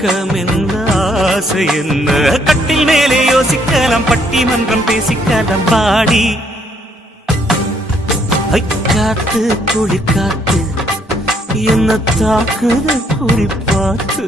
வெட்கம் என்ன ஆசை என்ன கட்டில் மேலே யோசிக்கலாம் பட்டிமன்றம் பேசிக்கலாம் பாடி காத்து குளிர் காத்து என்ன தாக்குது குறிப்பாத்து